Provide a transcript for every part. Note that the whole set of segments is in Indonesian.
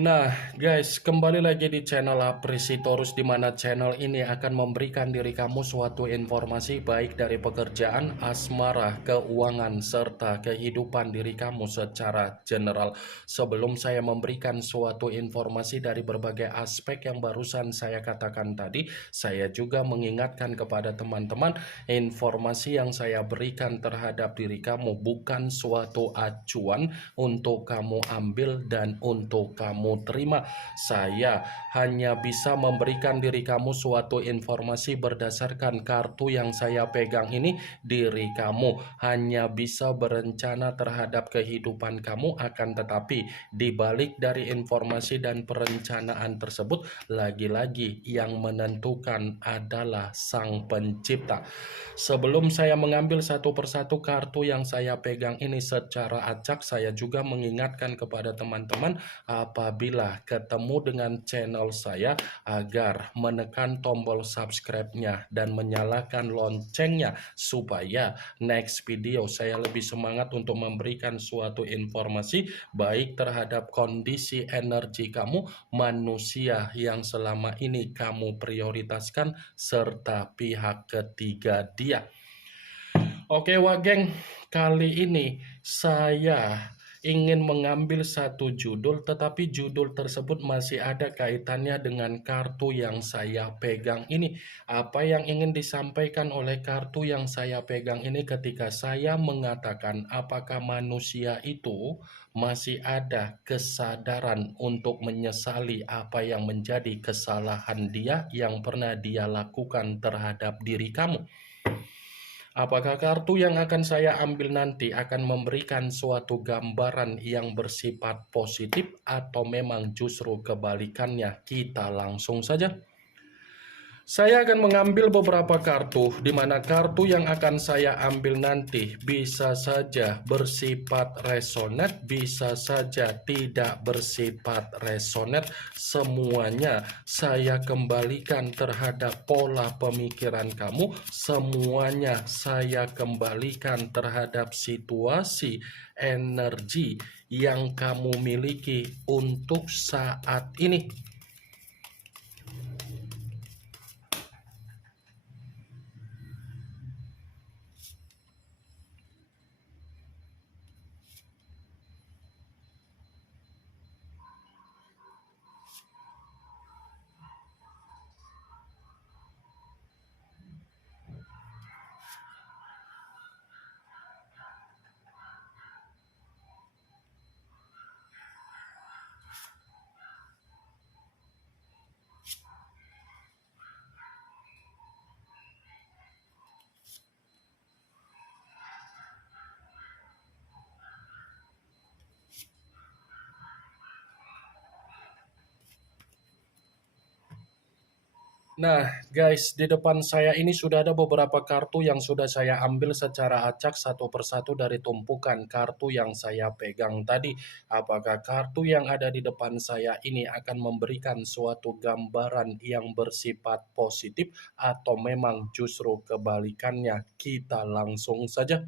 Nah, guys, kembali lagi di channel Apresitorus, di mana channel ini akan memberikan diri kamu suatu informasi baik dari pekerjaan, asmara, keuangan, serta kehidupan diri kamu secara general. Sebelum saya memberikan suatu informasi dari berbagai aspek yang barusan saya katakan tadi, saya juga mengingatkan kepada teman-teman, informasi yang saya berikan terhadap diri kamu bukan suatu acuan untuk kamu ambil dan untuk kamu terima. Saya hanya bisa memberikan diri kamu suatu informasi berdasarkan kartu yang saya pegang ini. Diri kamu hanya bisa berencana terhadap kehidupan kamu, akan tetapi dibalik dari informasi dan perencanaan tersebut, lagi-lagi yang menentukan adalah Sang Pencipta. Sebelum saya mengambil satu persatu kartu yang saya pegang ini secara acak, saya juga mengingatkan kepada teman-teman, apabila ketemu dengan channel saya, agar menekan tombol subscribe-nya dan menyalakan loncengnya, supaya next video saya lebih semangat untuk memberikan suatu informasi baik terhadap kondisi energi kamu, manusia yang selama ini kamu prioritaskan, serta pihak ketiga dia. Oke Wageng, kali ini saya ingin mengambil satu judul, tetapi judul tersebut masih ada kaitannya dengan kartu yang saya pegang ini. Apa yang ingin disampaikan oleh kartu yang saya pegang ini ketika saya mengatakan apakah manusia itu masih ada kesadaran untuk menyesali apa yang menjadi kesalahan dia yang pernah dia lakukan terhadap diri kamu? Apakah kartu yang akan saya ambil nanti akan memberikan suatu gambaran yang bersifat positif atau memang justru kebalikannya? Kita langsung saja. Saya akan mengambil beberapa kartu, di mana kartu yang akan saya ambil nanti bisa saja bersifat resonate, bisa saja tidak bersifat resonate. Semuanya saya kembalikan terhadap pola pemikiran kamu, semuanya saya kembalikan terhadap situasi energi yang kamu miliki untuk saat ini. Nah, guys, di depan saya ini sudah ada beberapa kartu yang sudah saya ambil secara acak satu persatu dari tumpukan kartu yang saya pegang tadi. Apakah kartu yang ada di depan saya ini akan memberikan suatu gambaran yang bersifat positif atau memang justru kebalikannya? Kita langsung saja.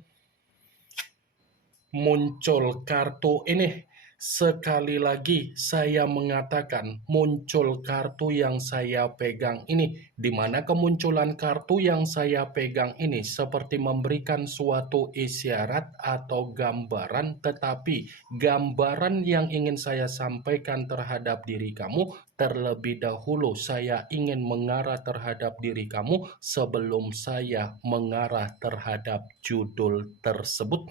Muncul kartu ini. Sekali lagi saya mengatakan muncul kartu yang saya pegang ini, di mana kemunculan kartu yang saya pegang ini seperti memberikan suatu isyarat atau gambaran, tetapi gambaran yang ingin saya sampaikan terhadap diri kamu, terlebih dahulu saya ingin mengarah terhadap diri kamu sebelum saya mengarah terhadap judul tersebut.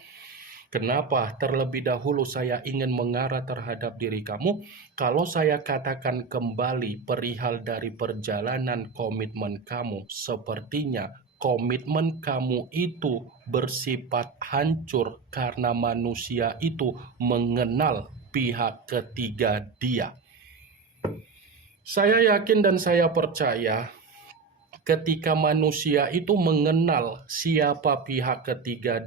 Kenapa terlebih dahulu saya ingin mengarah terhadap diri kamu? Kalau saya katakan kembali perihal dari perjalanan komitmen kamu, sepertinya komitmen kamu itu bersifat hancur karena manusia itu mengenal pihak ketiga dia. Saya yakin dan saya percaya ketika manusia itu mengenal siapa pihak ketiga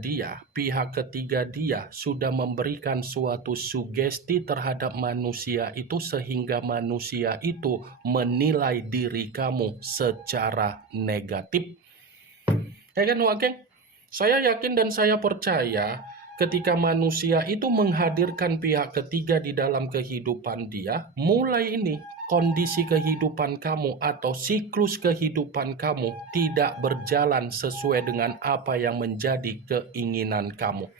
dia sudah memberikan suatu sugesti terhadap manusia itu sehingga manusia itu menilai diri kamu secara negatif. Ya kan, Wakeng? Saya yakin dan saya percaya Ketika manusia itu menghadirkan pihak ketiga di dalam kehidupan dia, mulai ini kondisi kehidupan kamu atau siklus kehidupan kamu tidak berjalan sesuai dengan apa yang menjadi keinginan kamu.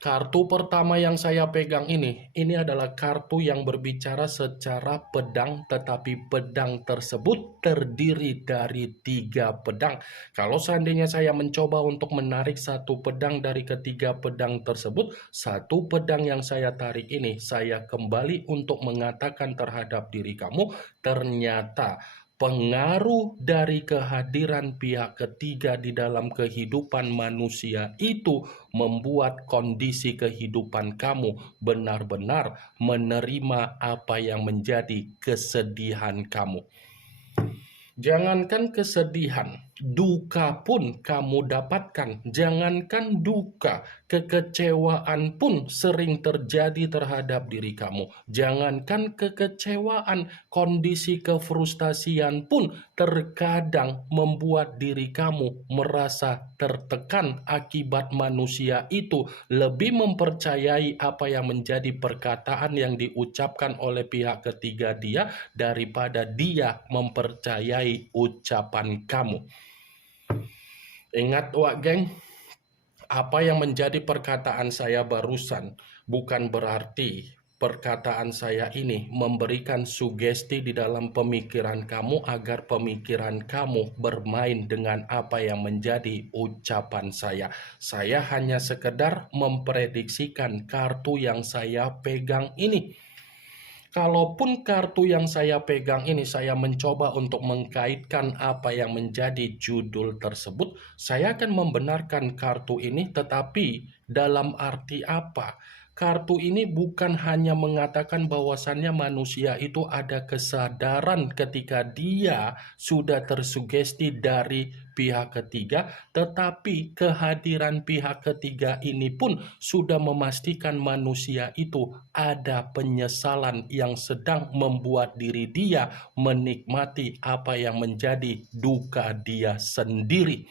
Kartu pertama yang saya pegang ini adalah kartu yang berbicara secara pedang, tetapi pedang tersebut terdiri dari 3 pedang. Kalau seandainya saya mencoba untuk menarik satu pedang dari ketiga pedang tersebut, satu pedang yang saya tarik ini, saya kembali untuk mengatakan terhadap diri kamu, ternyata pengaruh dari kehadiran pihak ketiga di dalam kehidupan manusia itu membuat kondisi kehidupan kamu benar-benar menerima apa yang menjadi kesedihan kamu. Jangankan kesedihan, duka pun kamu dapatkan. Jangankan duka, kekecewaan pun sering terjadi terhadap diri kamu. Jangankan kekecewaan, kondisi kefrustasian pun terkadang membuat diri kamu merasa tertekan akibat manusia itu lebih mempercayai apa yang menjadi perkataan yang diucapkan oleh pihak ketiga dia daripada dia mempercayai ucapan kamu. Ingat wak geng, apa yang menjadi perkataan saya barusan bukan berarti perkataan saya ini memberikan sugesti di dalam pemikiran kamu agar pemikiran kamu bermain dengan apa yang menjadi ucapan saya. Saya hanya sekedar memprediksikan kartu yang saya pegang ini. Kalaupun kartu yang saya pegang ini saya mencoba untuk mengkaitkan apa yang menjadi judul tersebut, saya akan membenarkan kartu ini, tetapi dalam arti apa? Kartu ini bukan hanya mengatakan bahwasannya manusia itu ada kesadaran ketika dia sudah tersugesti dari pihak ketiga, tetapi kehadiran pihak ketiga ini pun sudah memastikan manusia itu ada penyesalan yang sedang membuat diri dia menikmati apa yang menjadi duka dia sendiri.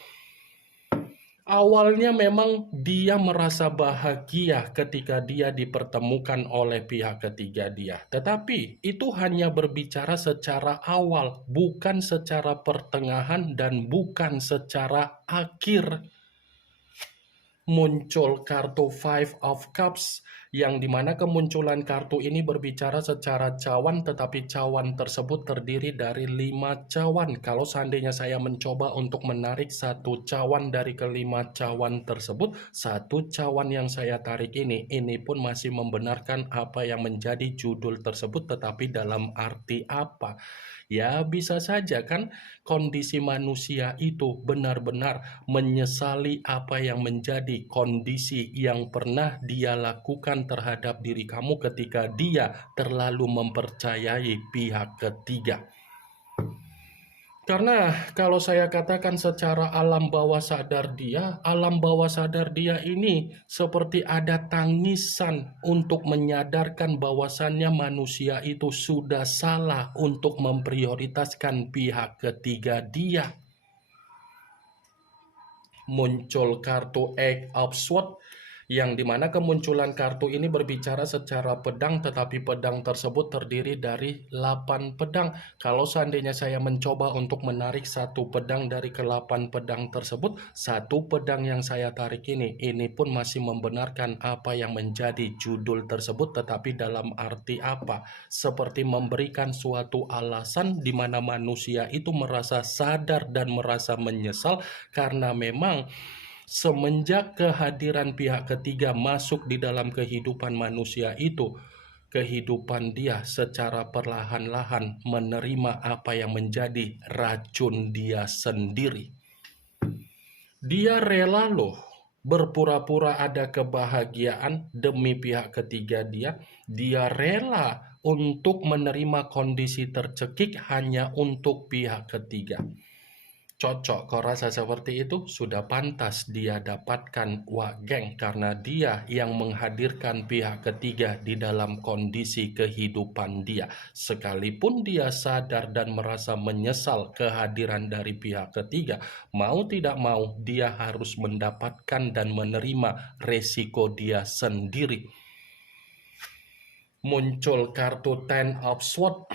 Awalnya memang dia merasa bahagia ketika dia dipertemukan oleh pihak ketiga dia. Tetapi itu hanya berbicara secara awal, bukan secara pertengahan dan bukan secara akhir. Muncul kartu Five of Cups, yang dimana kemunculan kartu ini berbicara secara cawan, tetapi cawan tersebut terdiri dari 5 cawan. Kalau seandainya saya mencoba untuk menarik satu cawan dari kelima cawan tersebut, satu cawan yang saya tarik ini pun masih membenarkan apa yang menjadi judul tersebut, tetapi dalam arti apa? Ya bisa saja kan kondisi manusia itu benar-benar menyesali apa yang menjadi kondisi yang pernah dia lakukan terhadap diri kamu ketika dia terlalu mempercayai pihak ketiga. Karena kalau saya katakan secara alam bawah sadar dia ini seperti ada tangisan untuk menyadarkan bahwasannya manusia itu sudah salah untuk memprioritaskan pihak ketiga dia. Muncul kartu Eight of Swords, yang dimana kemunculan kartu ini berbicara secara pedang, tetapi pedang tersebut terdiri dari 8 pedang. Kalau seandainya saya mencoba untuk menarik satu pedang dari ke-8 pedang tersebut, satu pedang yang saya tarik ini pun masih membenarkan apa yang menjadi judul tersebut, tetapi dalam arti apa? Seperti memberikan suatu alasan di mana manusia itu merasa sadar dan merasa menyesal karena memang semenjak kehadiran pihak ketiga masuk di dalam kehidupan manusia itu, kehidupan dia secara perlahan-lahan menerima apa yang menjadi racun dia sendiri. Dia rela loh berpura-pura ada kebahagiaan demi pihak ketiga dia. Dia rela untuk menerima kondisi tercekik hanya untuk pihak ketiga. Cocok, kau rasa seperti itu? Sudah pantas dia dapatkan Wak Geng karena dia yang menghadirkan pihak ketiga di dalam kondisi kehidupan dia. Sekalipun dia sadar dan merasa menyesal kehadiran dari pihak ketiga, mau tidak mau dia harus mendapatkan dan menerima resiko dia sendiri. Muncul kartu Ten of Swords,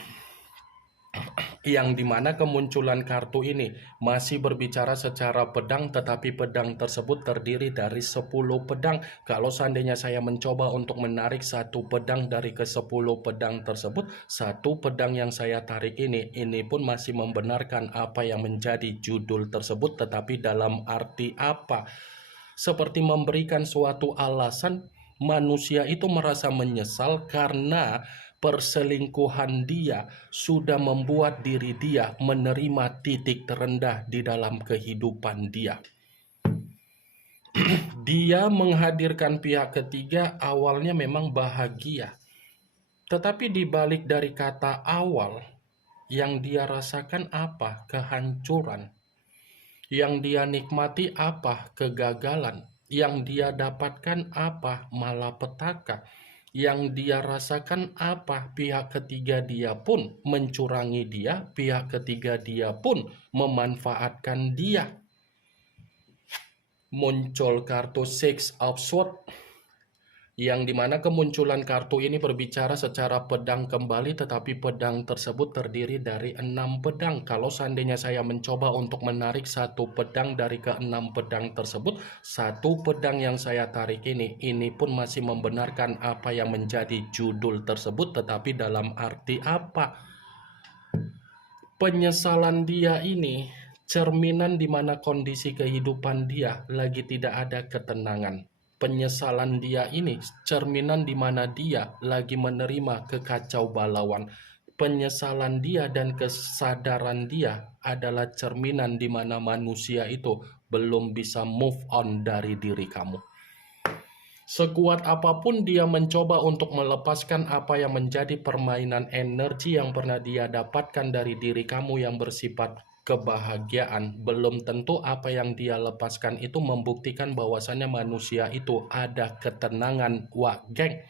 yang dimana kemunculan kartu ini masih berbicara secara pedang, tetapi pedang tersebut terdiri dari 10 pedang. Kalau seandainya saya mencoba untuk menarik satu pedang dari ke-10 pedang tersebut, satu pedang yang saya tarik ini pun masih membenarkan apa yang menjadi judul tersebut, tetapi dalam arti apa? Seperti memberikan suatu alasan manusia itu merasa menyesal karena perselingkuhan dia sudah membuat diri dia menerima titik terendah di dalam kehidupan dia. Dia menghadirkan pihak ketiga awalnya memang bahagia. Tetapi di balik dari kata awal, yang dia rasakan apa? Kehancuran. Yang dia nikmati apa? Kegagalan. Yang dia dapatkan apa? Malapetaka. Yang dia rasakan apa? Pihak ketiga dia pun mencurangi dia, pihak ketiga dia pun memanfaatkan dia. Muncul kartu Six of Swords, yang dimana kemunculan kartu ini berbicara secara pedang kembali, tetapi pedang tersebut terdiri dari 6 pedang. Kalau seandainya saya mencoba untuk menarik satu pedang dari ke-6 pedang tersebut, satu pedang yang saya tarik ini pun masih membenarkan apa yang menjadi judul tersebut, tetapi dalam arti apa? Penyesalan dia ini cerminan di mana kondisi kehidupan dia lagi tidak ada ketenangan. Penyesalan dia ini cerminan di mana dia lagi menerima kekacau balauan. Penyesalan dia dan kesadaran dia adalah cerminan di mana manusia itu belum bisa move on dari diri kamu. Sekuat apapun dia mencoba untuk melepaskan apa yang menjadi permainan energi yang pernah dia dapatkan dari diri kamu yang bersifat kebahagiaan, belum tentu apa yang dia lepaskan itu membuktikan bahwasannya manusia itu ada ketenangan. Wak Geng.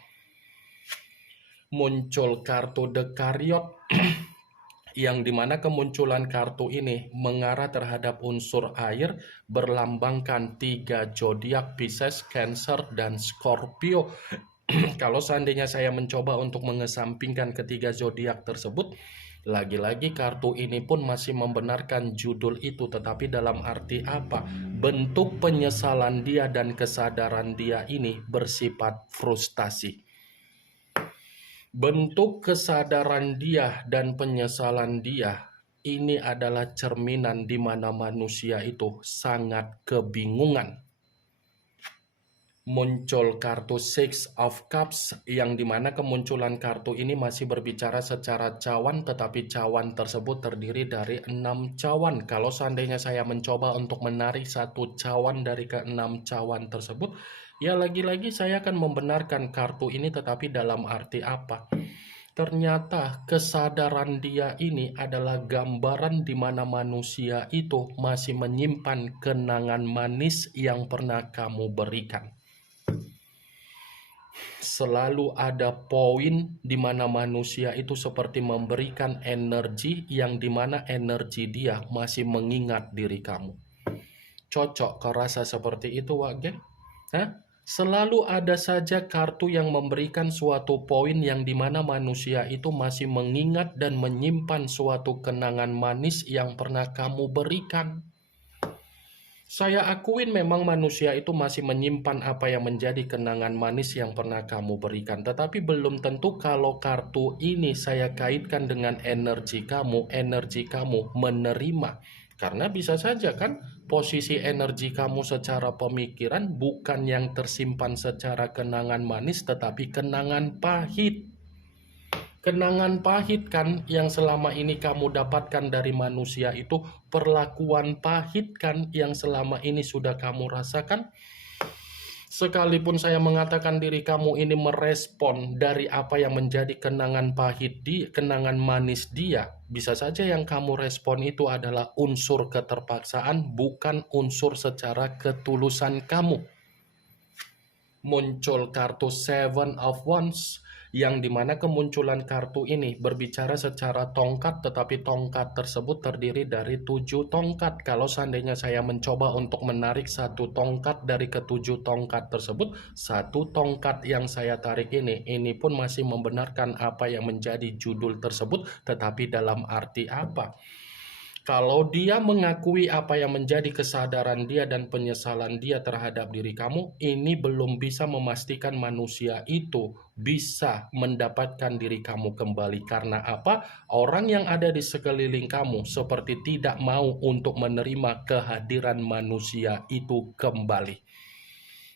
Muncul kartu The Chariot, yang dimana kemunculan kartu ini mengarah terhadap unsur air, berlambangkan 3 zodiak, Pisces, Cancer, dan Scorpio. Kalau seandainya saya mencoba untuk mengesampingkan ketiga zodiak tersebut, lagi-lagi kartu ini pun masih membenarkan judul itu, tetapi dalam arti apa? Bentuk penyesalan dia dan kesadaran dia ini bersifat frustasi. Bentuk kesadaran dia dan penyesalan dia ini adalah cerminan di mana manusia itu sangat kebingungan. Muncul kartu Six of Cups, yang dimana kemunculan kartu ini masih berbicara secara cawan, tetapi cawan tersebut terdiri dari 6 cawan. Kalau seandainya saya mencoba untuk menarik satu cawan dari ke-6 cawan tersebut, ya lagi-lagi saya akan membenarkan kartu ini, tetapi dalam arti apa? Ternyata kesadaran dia ini adalah gambaran di mana manusia itu masih menyimpan kenangan manis yang pernah kamu berikan. Selalu ada poin di mana manusia itu seperti memberikan energi yang dimana energi dia masih mengingat diri kamu. Cocok kau rasa seperti itu, Wak Geng? Hah? Selalu ada saja kartu yang memberikan suatu poin yang dimana manusia itu masih mengingat dan menyimpan suatu kenangan manis yang pernah kamu berikan. Saya akuin memang manusia itu masih menyimpan apa yang menjadi kenangan manis yang pernah kamu berikan. Tetapi belum tentu kalau kartu ini saya kaitkan dengan energi kamu menerima. Karena bisa saja kan posisi energi kamu secara pemikiran bukan yang tersimpan secara kenangan manis, tetapi kenangan pahit. Kenangan pahit kan yang selama ini kamu dapatkan dari manusia itu, perlakuan pahit kan yang selama ini sudah kamu rasakan. Sekalipun saya mengatakan diri kamu ini merespon dari apa yang menjadi kenangan pahit dia, kenangan manis dia, bisa saja yang kamu respon itu adalah unsur keterpaksaan, bukan unsur secara ketulusan kamu. Muncul kartu Seven of Wands, yang dimana kemunculan kartu ini berbicara secara tongkat, tetapi tongkat tersebut terdiri dari 7 tongkat. Kalau seandainya saya mencoba untuk menarik satu tongkat dari ketujuh tongkat tersebut, satu tongkat yang saya tarik ini pun masih membenarkan apa yang menjadi judul tersebut, tetapi dalam arti apa? Kalau dia mengakui apa yang menjadi kesadaran dia dan penyesalan dia terhadap diri kamu, ini belum bisa memastikan manusia itu bisa mendapatkan diri kamu kembali. Karena apa? Orang yang ada di sekeliling kamu seperti tidak mau untuk menerima kehadiran manusia itu kembali.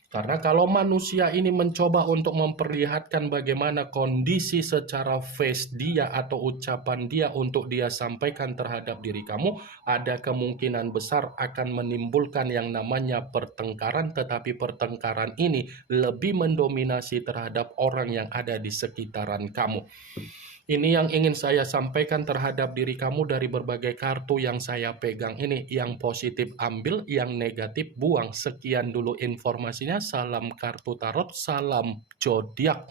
Karena kalau manusia ini mencoba untuk memperlihatkan bagaimana kondisi secara face dia atau ucapan dia untuk dia sampaikan terhadap diri kamu, ada kemungkinan besar akan menimbulkan yang namanya pertengkaran, tetapi pertengkaran ini lebih mendominasi terhadap orang yang ada di sekitaran kamu. Ini yang ingin saya sampaikan terhadap diri kamu dari berbagai kartu yang saya pegang ini. Yang positif ambil, yang negatif buang. Sekian dulu informasinya. Salam kartu tarot, salam zodiak.